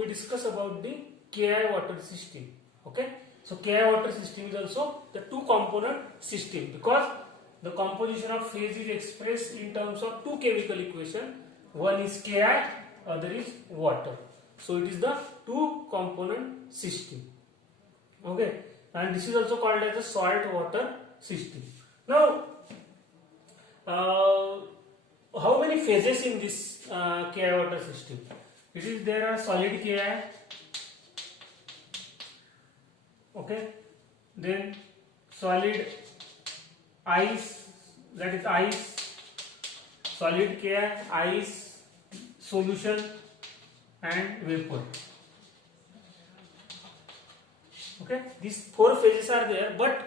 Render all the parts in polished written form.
we discuss about the KI water system. Okay, so KI water system is also the two component system because the composition of phase is expressed in terms of two chemical equation. One is Ki, other is water. So it is the two component system. Okay, and this is also called as the salt water system. Now, how many phases in this Ki water system? It is there are solid Ki, okay, then solid ice, that is ice, solid Ki, ice, solution and vapor. Okay, these four phases are there, but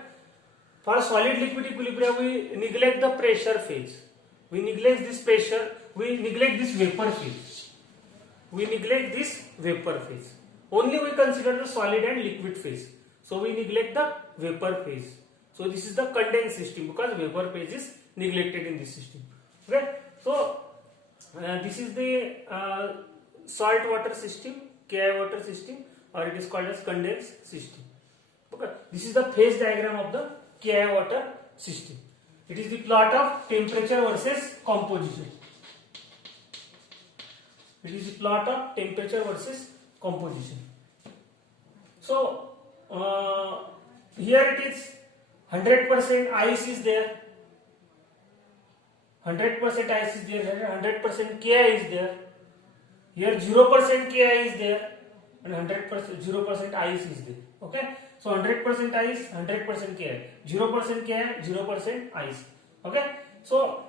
for solid liquid equilibrium we neglect the pressure phase. We neglect this pressure, we neglect this vapor phase. We neglect this vapor phase. Only we consider the solid and liquid phase. So we neglect the vapor phase. So this is the condensed system because vapor phase is neglected in this system. Okay, so this is the salt water system, Ki water system, or it is called as condensed system. Okay, this is the phase diagram of the Ki water system. It is the plot of temperature versus composition. It is the plot of temperature versus composition. So here it is 100% ice is there, 100% ice is there, 100% Ki is there. Here 0% Ki is there and 100% 0% ice is there. Okay, so 100% ice, 100% Ki, 0% Ki, 0% ice. Okay, so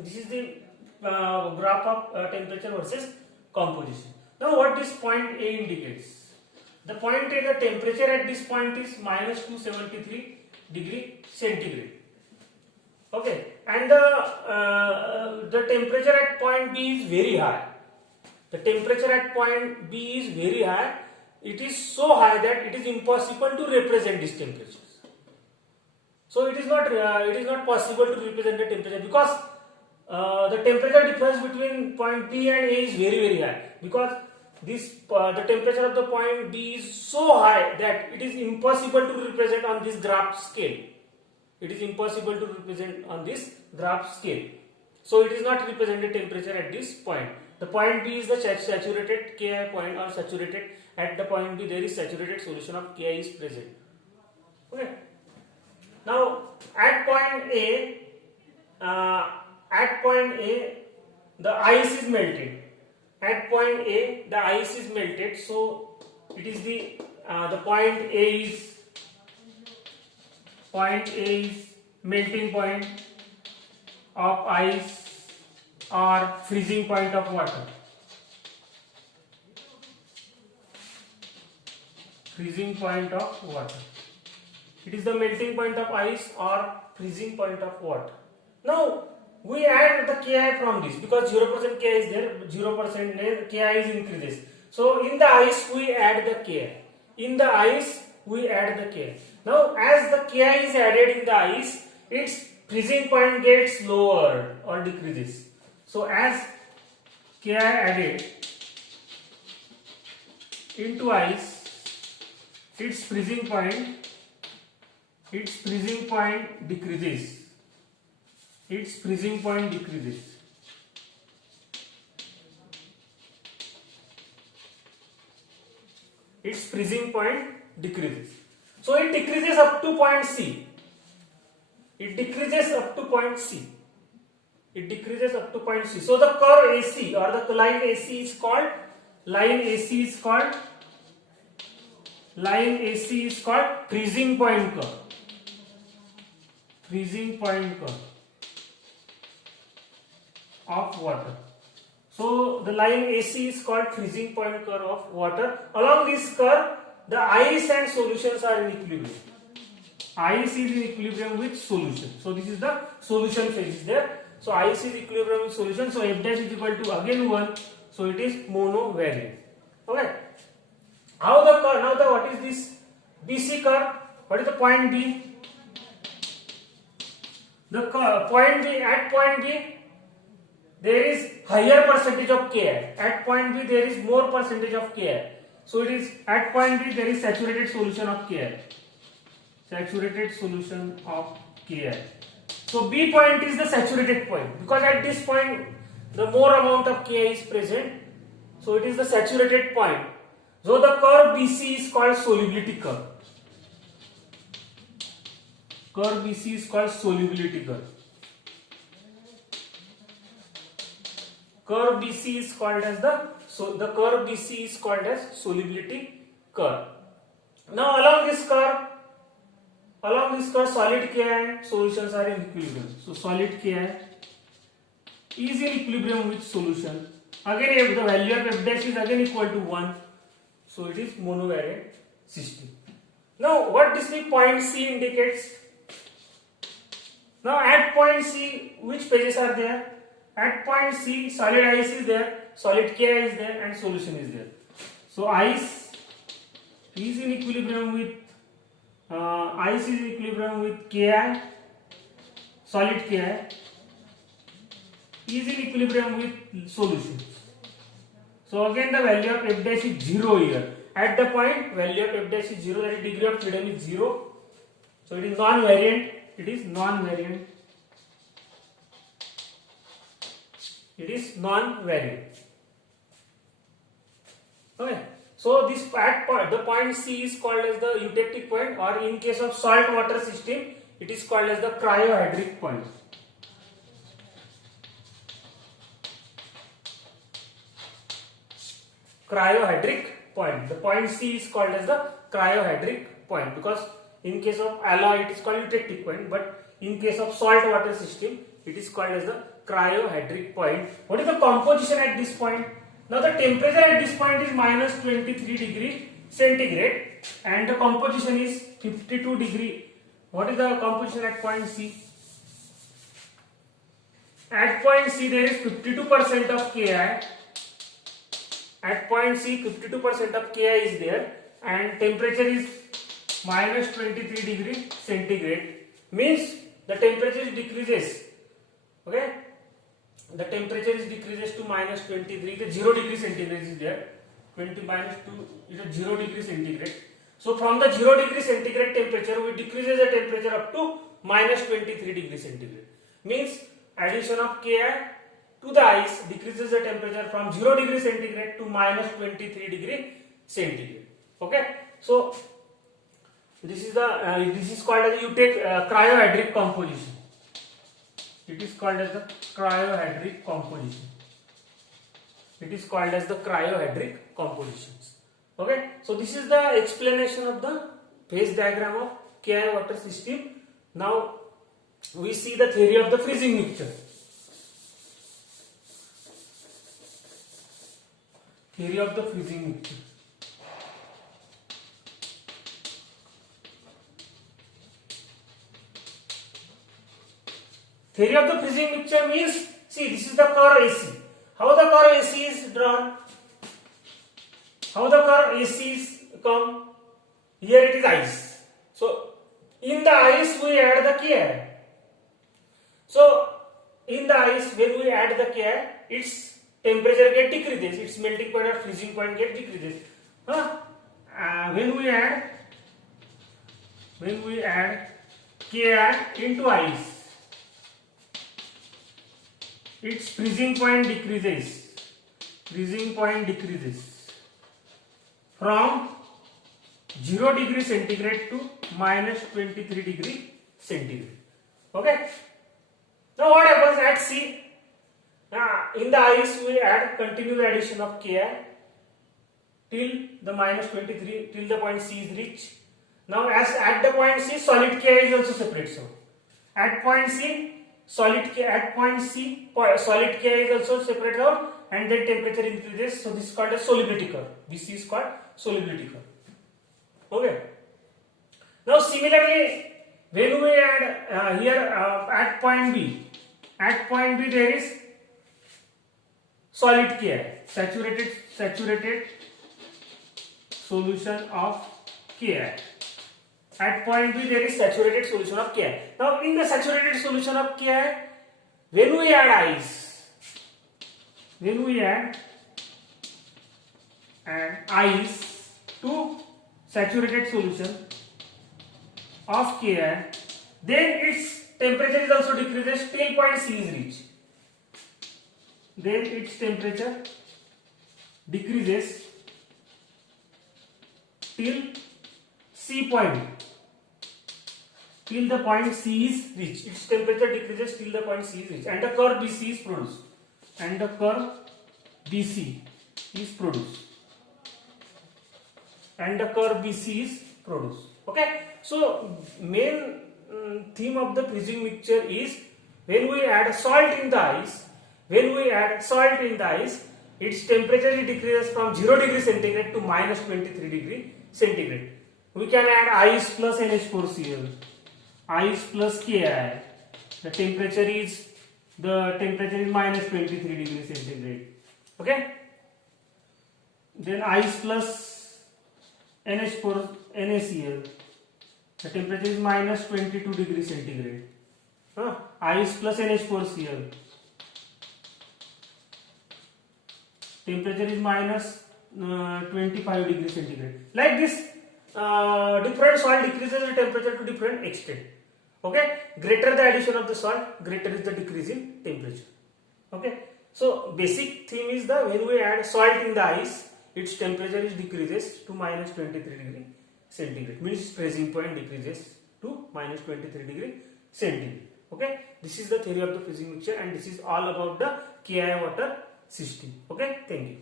this is the graph of temperature versus composition. Now what this point A indicates? The point A, the temperature at this point is minus 273 degree centigrade. Okay, and the temperature at point B is very high. The temperature at point B is very high. It is so high that it is impossible to represent these temperatures. So it is not possible to represent the temperature because the temperature difference between point B and A is very high, because this the temperature of the point B is so high that it is impossible to represent on this graph scale. It is impossible to represent on this graph scale. So it is not represented temperature at this point. The point B is the saturated Ki point, or saturated. At the point B there is saturated solution of Ki is present. Okay. Now at point A, the ice is melted. At point A the ice is melted. So it is the point A is melting point of ice or freezing point of water. Freezing point of water. It is the melting point of ice or freezing point of water. Now we add the Ki from this because 0% Ki is there, 0% Ki is increases. So in the ice we add the Ki. In the ice we add the Ki. Now as the Ki is added in the ice, its freezing point gets lower or decreases. So as Ki added into ice, its freezing point decreases. Its freezing point decreases. Its freezing point decreases. So it decreases up to point C. It decreases up to point C. It decreases up to point C. So the curve AC or the line AC is called freezing point curve. Freezing point curve of water. So the line AC is called freezing point curve of water. Along this curve, the ice and solutions are in equilibrium. Ice is in equilibrium with solution. So this is the solution phase is there. So ice is equilibrium with solution. So F dash is equal to again 1. So it is monovariant. Okay. How the curve? Now what is this BC curve? What is the point B? The point B, at point B there is higher percentage of Ki. At point B there is more percentage of Ki. So it is at point B there is saturated solution of Ki. Saturated solution of Ki. So B point is the saturated point because at this point the more amount of Ki is present. So it is the saturated point. So the curve BC is called solubility curve. Curve BC is called solubility curve. Curve BC is called as the curve BC is called as solubility curve. Now along this curve solid Ki and solutions are in equilibrium. So solid Ki is in equilibrium with solution. Again if the value of f dash is again equal to 1. So it is monovariant system. Now what this point C indicates? Now at point C which phases are there? At point C solid ice is there, solid Ki is there and solution is there. So ice is in equilibrium with Ki, solid Ki is in equilibrium with solution. So again the value of f dash is 0 here. At the point value of f dash is 0, that is degree of freedom is 0. So it is non-variant. It is non-variant. It is non-variant. Okay. So this the point C is called as the eutectic point, or in case of salt water system, it is called as the cryohydric point. Cryohydric point. The point C is called as the cryohydric point because in case of alloy it is called eutectic point, but in case of salt water system it is called as the cryohydric point. What is the composition at this point? Now the temperature at this point is minus 23 degree centigrade and the composition is 52 degree. What is the composition at point C? At point C there is 52% of Ki. At point C 52% of Ki is there and temperature is minus 23 degree centigrade. Means the temperature decreases. Okay, the temperature is decreases to minus 23. The 0 degree centigrade is there. 20 minus 2 is a 0 degree centigrade. So from the 0 degree centigrade temperature we decreases the temperature up to minus 23 degree centigrade. Means addition of Ki to the ice decreases the temperature from 0 degree centigrade to minus 23 degree centigrade. Okay, so this is called as cryohydric composition. It is called as the cryohydric composition. It is called as the cryohydric compositions. Okay, so this is the explanation of the phase diagram of Ki water system. Now we see the theory of the freezing mixture. Theory of the freezing mixture. Theory of the freezing mixture means, see, this is the curve AC. How the curve AC is drawn? How the curve AC is come? Here it is ice. So in the ice we add the Ki. So in the ice when we add the Ki, its temperature get decreases, its melting point or freezing point get decreases. When we add Ki into ice, its freezing point decreases. Freezing point decreases from 0 degree centigrade to minus 23 degree centigrade. Okay. Now what happens at C? In the ice we add continuous addition of Ki till the minus 23 till the point C is reached. Now as at the point C solid Ki is also separate. So at point C solid Ki is also separate out and then temperature increases. So this is called a solubility curve. This is called solubility curve. Okay. Now similarly when we add here at point B there is solid Ki, saturated solution of Ki. At point B there is saturated solution of Ki. Now in the saturated solution of Ki, when we add ice, when we add ice to saturated solution of Ki, then its temperature is also decreases till point C is reached. Then its temperature decreases till C point, till the point C is reached. Its temperature decreases till the point C is reached, and the curve BC is produced. And the curve BC is produced. And the curve BC is produced. Okay. So main theme of the freezing mixture is when we add salt in the ice. When we add salt in the ice, its temperature decreases from 0 degree centigrade to minus 23 degree centigrade. We can add ice plus NH4Cl, ice plus Ki. The temperature is minus 23 degree centigrade. Okay. Then ice plus NaCl. The temperature is minus 22 degree centigrade. Ice plus NH4Cl. Temperature is minus 25 degree centigrade. Like this, different salt decreases the temperature to different extent. Okay, greater the addition of the salt, greater is the decrease in temperature. Okay, so basic theme is the when we add salt in the ice, its temperature is decreases to minus 23 degree centigrade. Means freezing point decreases to minus 23 degree centigrade. Okay, this is the theory of the freezing mixture, and this is all about the KI water system. Okay, thank you.